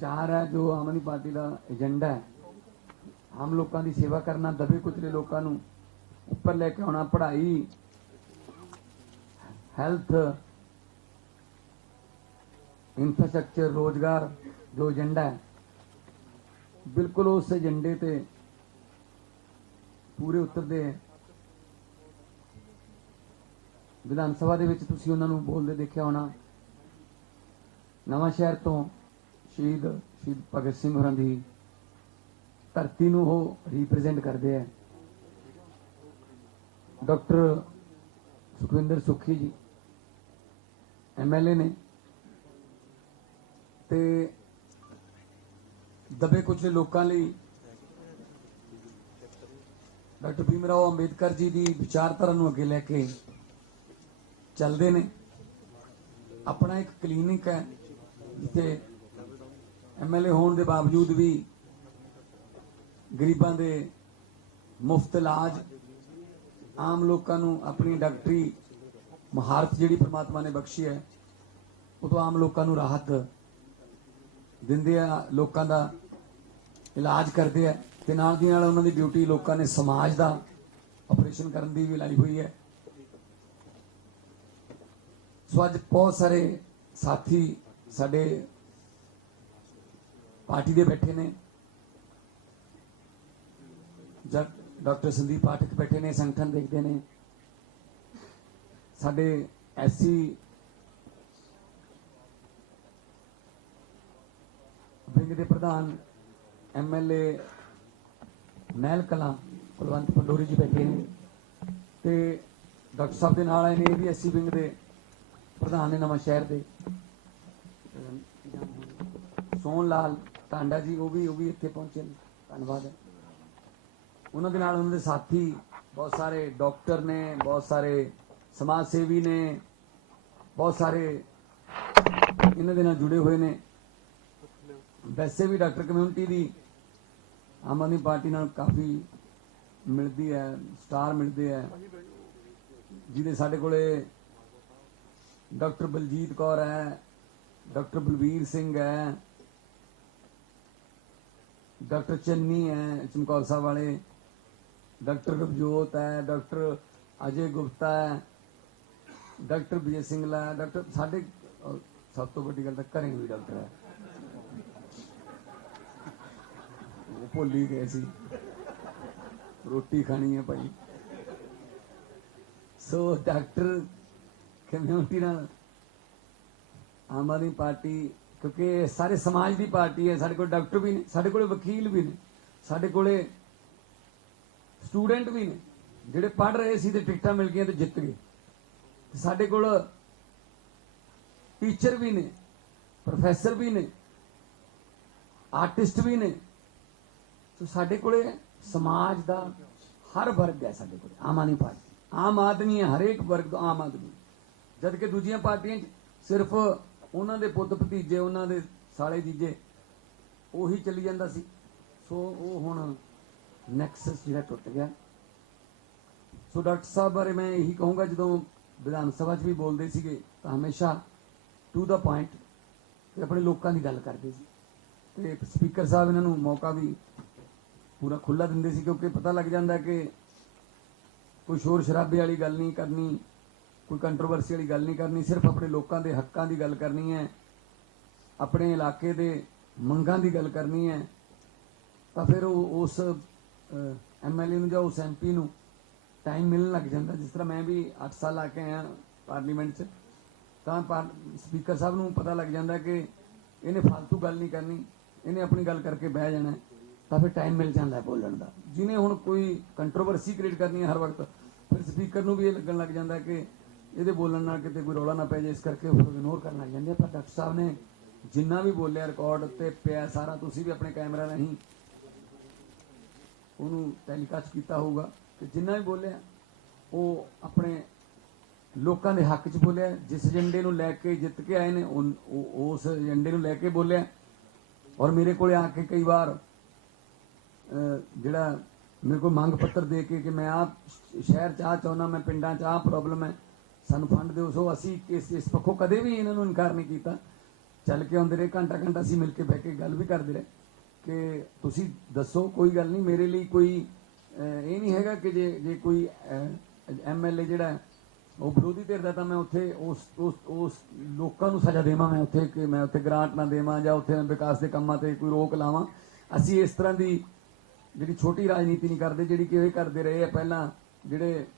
ਚਾਰ ਹੈ, ਜੋ ਆਮ ਆਦਮੀ ਪਾਰਟੀ ਦਾ ਏਜੰਡਾ ਹੈ। ਆਮ ਲੋਕਾਂ ਦੀ ਸੇਵਾ ਕਰਨਾ, ਦਬੇ ਕੁਚਲੇ ਲੋਕਾਂ ਨੂੰ ਉੱਪਰ ਲੈ ਕੇ ਆਉਣਾ, ਪੜ੍ਹਾਈ ਹੈਲਥ ਇਨਫਰਾਸਟ੍ਰਕਚਰ ਰੋਜ਼ਗਾਰ, ਜੋ ਏਜੰਡਾ ਹੈ। ਬਿਲਕੁਲ ਉਸ ਏਜੰਡੇ ਤੇ ਪੂਰੇ ਉਤਰਦੇ ਹੈ। ਵਿਧਾਨ ਸਭਾ ਦੇ ਵਿੱਚ ਤੁਸੀਂ ਉਹਨਾਂ ਨੂੰ ਬੋਲਦੇ ਦੇਖਿਆ ਹੋਣਾ। ਨਵਾਂ ਸ਼ਹਿਰ ਤੋਂ ਸ਼ਹੀਦ ਸ਼ਹੀਦ ਭਗਤ ਸਿੰਘ ਹੋਰਾਂ ਦੀ ਧਰਤੀ ਨੂੰ ਉਹ ਰਿਪਰੈਜ਼ੈਂਟ ਕਰਦੇ ਆ। ਡਾਕਟਰ ਸੁਖਵਿੰਦਰ ਸੁਖੀ ਜੀ ਐਮਐਲਏ ਨੇ ਤੇ ਦਬੇ ਕੁਚਲੇ ਲੋਕਾਂ ਲਈ ਡਾਕਟਰ ਭੀਮ ਰਾਓ ਅੰਬੇਦਕਰ ਜੀ ਦੀ ਵਿਚਾਰਧਾਰਾ ਨੂੰ ਅੱਗੇ ਲੈ ਕੇ ਚੱਲਦੇ ਨੇ। ਆਪਣਾ ਇੱਕ ਕਲੀਨਿਕ ਹੈ ਜਿੱਥੇ ਐਮਐਲਏ ਹੋਣ ਦੇ ਬਾਵਜੂਦ ਵੀ ਗਰੀਬਾਂ ਦੇ ਮੁਫਤ ਇਲਾਜ, ਆਮ ਲੋਕਾਂ ਨੂੰ ਆਪਣੀ ਡਾਕਟਰੀ ਮਹਾਰਤ ਜਿਹੜੀ ਪ੍ਰਮਾਤਮਾ ਨੇ ਬਖਸ਼ੀ ਹੈ, ਉਹ ਤੋਂ ਆਮ ਲੋਕਾਂ ਨੂੰ ਰਾਹਤ ਦਿੰਦੇ ਆ, ਲੋਕਾਂ ਦਾ ਇਲਾਜ ਕਰਦੇ ਆ। ਤੇ ਨਾਲ ਦੀ ਨਾਲ ਉਹਨਾਂ ਦੀ ਡਿਊਟੀ ਲੋਕਾਂ ਨੇ ਸਮਾਜ ਦਾ ਆਪਰੇਸ਼ਨ ਕਰਨ ਦੀ ਵੀ ਲਾਈ ਹੋਈ ਹੈ। ਸੋ ਅੱਜ ਬਹੁਤ ਸਾਰੇ ਸਾਥੀ ਸਾਡੇ ਪਾਰਟੀ ਦੇ ਬੈਠੇ ਨੇ। ਡਾਕਟਰ ਸੰਦੀਪ ਪਾਠਕ ਬੈਠੇ ਨੇ, ਸੰਗਠਨ ਦੇਖਦੇ ਨੇ। ਸਾਡੇ ਐਸੀ ਵਿੰਗ ਦੇ ਪ੍ਰਧਾਨ ਐਮਐਲਏ ਮਹਿਲ ਕਲਾਂ, ਕੁਲਵੰਤ ਪੰਡੋਰੀ ਜੀ ਬੈਠੇ ਨੇ। ਤੇ ਡਾਕਟਰ ਸਾਹਿਬ ਦੇ ਨਾਲ ਆਏ ਨੇ, ਇਹ ਵੀ ਐਸਸੀ ਵਿੰਗ ਦੇ ਪ੍ਰਧਾਨ ਨੇ ਨਵਾਂ ਸ਼ਹਿਰ ਦੇ ਸੋਹਣ ਲਾਲ ਟਾਂਡਾ ਜੀ, ਉਹ ਵੀ ਉਹ ਵੀ ਇੱਥੇ ਪਹੁੰਚੇ ਨੇ। ਧੰਨਵਾਦ ਹੈ। ਉਹਨਾਂ ਦੇ ਨਾਲ ਉਹਨਾਂ ਦੇ ਸਾਥੀ, ਬਹੁਤ ਸਾਰੇ ਡਾਕਟਰ ਨੇ, ਬਹੁਤ ਸਾਰੇ ਸਮਾਜ ਸੇਵੀ ਨੇ, ਬਹੁਤ ਸਾਰੇ ਇਹਨਾਂ ਦੇ ਨਾਲ ਜੁੜੇ ਹੋਏ ਨੇ। ਵੈਸੇ ਵੀ ਡਾਕਟਰ ਕਮਿਊਨਿਟੀ ਦੀ ਆਮ ਆਦਮੀ ਪਾਰਟੀ ਨਾਲ ਕਾਫੀ ਮਿਲਦੀ ਹੈ, ਸਟਾਰ ਮਿਲਦੇ ਹੈ। ਜਿਹਦੇ ਸਾਡੇ ਕੋਲੇ ਡਾਕਟਰ ਬਲਜੀਤ ਕੌਰ ਹੈ, ਡਾਕਟਰ ਬਲਵੀਰ ਸਿੰਘ ਹੈ ਡਾਕਟਰ ਚੰਨੀ ਹੈ, ਚਮਕੌਰ ਸਾਹਿਬ ਵਾਲੇ। ਡਾਕਟਰ ਰਵਜੋਤ ਹੈ, ਡਾਕਟਰ ਅਜੇ ਗੁਪਤਾ ਹੈ, ਡਾਕਟਰ ਵਿਜੇ ਸਿੰਘਲਾ ਡਾਕਟਰ ਸਾਡੇ ਸਭ ਤੋਂ ਵੱਡੀ ਗੱਲ ਤਾਂ ਘਰੇ ਵੀ ਡਾਕਟਰ ਹੈ। ਉਹ ਭੁੱਲ ਹੀ ਗਏ ਸੀ। ਰੋਟੀ ਖਾਣੀ ਹੈ ਭਾਈ। ਸੋ ਡਾਕਟਰ ਕਮਿਊਨਿਟੀ ਨਾਲ ਆਮ ਆਦਮੀ ਪਾਰਟੀ ਕਿਉਂਕਿ ਸਾਰੇ ਸਮਾਜ ਦੀ ਪਾਰਟੀ ਹੈ, ਸਾਡੇ ਕੋਲ ਡਾਕਟਰ ਵੀ ਨੇ, ਸਾਡੇ ਕੋਲ ਵਕੀਲ ਵੀ ਨੇ, ਸਾਡੇ ਕੋਲੇ ਸਟੂਡੈਂਟ ਵੀ ਨੇ, ਜਿਹੜੇ ਪੜ੍ਹ ਰਹੇ ਸੀ ਤੇ ਟਿਕਟਾਂ ਮਿਲ ਗਈਆਂ ਤੇ ਜਿੱਤ ਗਏ। ਸਾਡੇ ਕੋਲ ਟੀਚਰ ਵੀ ਨੇ, ਪ੍ਰੋਫੈਸਰ ਵੀ ਨੇ, ਆਰਟਿਸਟ ਵੀ ਨੇ। ਸੋ ਸਾਡੇ ਕੋਲੇ ਸਮਾਜ ਦਾ ਹਰ ਵਰਗ ਹੈ ਸਾਡੇ ਕੋਲ, ਆਮ ਆਦਮੀ ਪਾਰਟੀ। ਆਮ ਆਦਮੀ ਹੈ, ਹਰੇਕ ਵਰਗ ਦਾ ਆਮ ਆਦਮੀ। ਜਦ ਕਿ ਦੂਜੀਆਂ ਪਾਰਟੀਆਂ 'ਚ ਸਿਰਫ ਉਹਨਾਂ ਦੇ ਪੁੱਤ ਭਤੀਜੇ, ਉਹਨਾਂ ਦੇ ਸਾਲੇ ਜੀਜੇ, ਉਹੀ ਚੱਲੀ ਜਾਂਦਾ ਸੀ। ਸੋ ਉਹ ਹੁਣ ਨੈਕਸਸ ਜਿਹੜਾ ਟੁੱਟ ਗਿਆ। ਸੋ ਡਾਕਟਰ ਸਾਹਿਬ ਬਾਰੇ ਮੈਂ ਇਹੀ ਕਹੂੰਗਾ, ਜਦੋਂ ਵਿਧਾਨ ਸਭਾ 'ਚ ਵੀ ਬੋਲਦੇ ਸੀਗੇ, ਤਾਂ ਹਮੇਸ਼ਾ ਟੂ ਦਾ ਪੁਆਇੰਟ ਤੇ ਆਪਣੇ ਲੋਕਾਂ ਦੀ ਗੱਲ ਕਰਦੇ ਸੀ। ਤੇ ਸਪੀਕਰ ਸਾਹਿਬ ਇਹਨਾਂ ਨੂੰ ਮੌਕਾ ਵੀ ਪੂਰਾ ਖੁੱਲਾ ਦਿੰਦੇ ਸੀ, ਕਿਉਂਕਿ ਪਤਾ ਲੱਗ ਜਾਂਦਾ ਕਿ ਕੋਈ ਸ਼ੋਰ ਸ਼ਰਾਬੇ ਵਾਲੀ ਗੱਲ ਨਹੀਂ ਕਰਨੀ ਕੋਈ ਕੰਟਰੋਵਰਸੀ ਵਾਲੀ ਗੱਲ ਨਹੀਂ ਕਰਨੀ, ਸਿਰਫ ਆਪਣੇ ਲੋਕਾਂ ਦੇ ਹੱਕਾਂ ਦੀ ਗੱਲ ਕਰਨੀ ਹੈ, ਆਪਣੇ ਇਲਾਕੇ ਦੇ ਮੰਗਾਂ ਦੀ ਗੱਲ ਕਰਨੀ ਹੈ, ਤਾਂ ਫਿਰ ਉਹ ਉਸ ਐਮਐਲਏ ਨੂੰ ਜਾਂ ਉਸ ਐਮਪੀ ਨੂੰ ਟਾਈਮ ਮਿਲਣ ਲੱਗ ਜਾਂਦਾ। ਜਿਸ ਤਰ੍ਹਾਂ ਮੈਂ ਵੀ 8 ਸਾਲ ਲਾ ਕੇ ਆਇਆ ਪਾਰਲੀਮੈਂਟ 'ਚ, ਤਾਂ ਸਪੀਕਰ ਸਾਹਿਬ ਨੂੰ ਪਤਾ ਲੱਗ ਜਾਂਦਾ ਕਿ ਇਹਨੇ ਫालतू ਗੱਲ ਨਹੀਂ ਕਰਨੀ, ਇਹਨੇ ਆਪਣੀ ਗੱਲ ਕਰਕੇ ਬਹਿ ਜਾਣਾ, ਤਾਂ ਫਿਰ ਟਾਈਮ ਮਿਲ ਜਾਂਦਾ ਬੋਲਣ ਦਾ। ਜਿਹਨੇ ਹੁਣ ਕੋਈ ਕੰਟਰੋਵਰਸੀ ਕ੍ਰੀਏਟ ਕਰਨੀ ਹੈ ਹਰ ਵਕਤ, ਫਿਰ ਸਪੀਕਰ ਨੂੰ ਵੀ ਇਹ ਲੱਗਣ ਲੱਗ ਜਾਂਦਾ ਕਿ ਇਹਦੇ ਬੋਲਣ ਨਾਲ ਕਿਤੇ ਕੋਈ ਰੌਲਾ ਨਾ ਪੈ ਜਾਏ, ਇਸ ਕਰਕੇ ਉਹ ਇਗਨੋਰ ਕਰਨਾ ਚਾਹੁੰਦੇ ਪਰ ਡਾਕਟਰ ਸਾਹਿਬ ਨੇ ਜਿੰਨਾ ਵੀ ਬੋਲਿਆ ਰਿਕਾਰਡ ਤੇ ਪਿਆ ਸਾਰਾ, ਤੁਸੀਂ ਵੀ ਆਪਣੇ ਕੈਮਰਾ ਨਹੀਂ ਉਹਨੂੰ ਟੈਲੀਕਾਸਟ ਕੀਤਾ ਹੋਊਗਾ ਕਿ ਜਿੰਨਾ ਵੀ ਬੋਲਿਆ, ਉਹ ਆਪਣੇ ਲੋਕਾਂ ਦੇ ਹੱਕ 'ਚ ਬੋਲਿਆ, ਜਿਸ ਏਜੰਡੇ ਨੂੰ ਲੈ ਕੇ ਜਿੱਤ ਕੇ ਆਏ ਨੇ ਉਨ- ਉਹ- ਉਸ ਏਜੰਡੇ ਨੂੰ ਲੈ ਕੇ ਬੋਲਿਆ। ਔਰ ਮੇਰੇ ਕੋਲੇ ਆ ਕੇ ਕਈ ਵਾਰ ਜਿਹੜਾ ਮੇਰੇ ਕੋਲ ਮੰਗ ਪੱਤਰ ਦੇ ਕੇ ਕਿ ਮੈਂ ਆ ਸ਼ਹਿਰ ਚ ਆ ਚਾਹੁੰਦਾ, ਮੈਂ ਪਿੰਡਾਂ ਚ ਆ ਪ੍ਰੋਬਲਮ ਹੈ ਸਾਨੂੰ ਫੰਡ ਦਿਓ, ਸੋ ਅਸੀਂ ਇਸ ਇਸ ਪੱਖੋਂ ਕਦੇ ਵੀ ਇਹਨਾਂ ਨੂੰ ਇਨਕਾਰ ਨਹੀਂ ਕੀਤਾ। ਚੱਲ ਕੇ ਆਉਂਦੇ ਰਹੇ, ਘੰਟਾ ਘੰਟਾ ਅਸੀਂ ਮਿਲ ਕੇ ਬਹਿ ਕੇ ਗੱਲ ਵੀ ਕਰਦੇ ਰਹੇ ਕਿ ਤੁਸੀਂ ਦੱਸੋ, ਕੋਈ ਗੱਲ ਨਹੀਂ, ਮੇਰੇ ਲਈ ਕੋਈ ਇਹ ਨਹੀਂ ਹੈਗਾ ਕਿ ਜੇ ਜੇ ਕੋਈ ਐਮਐਲਏ ਜਿਹੜਾ ਉਹ ਵਿਰੋਧੀ ਧਿਰ ਦਾ ਤਾਂ ਮੈਂ ਉੱਥੇ ਉਸ ਉਸ ਉਸ ਲੋਕਾਂ ਨੂੰ ਸਜ਼ਾ ਦੇਵਾਂ, ਮੈਂ ਉੱਥੇ ਕਿ ਮੈਂ ਉੱਥੇ ਗ੍ਰਾਂਟ ਨਾ ਦੇਵਾਂ ਜਾਂ ਉੱਥੇ ਵਿਕਾਸ ਦੇ ਕੰਮਾਂ ਤੇ ਕੋਈ ਰੋਕ ਲਾਵਾਂ। ਅਸੀਂ ਇਸ ਤਰ੍ਹਾਂ ਦੀ ਜਿਹੜੀ ਛੋਟੀ ਰਾਜਨੀਤੀ ਨਹੀਂ ਕਰਦੇ, ਜਿਹੜੀ ਕਿ ਇਹ ਕਰਦੇ ਰਹੇ ਆ, ਪਹਿਲਾਂ ਜਿਹੜੇ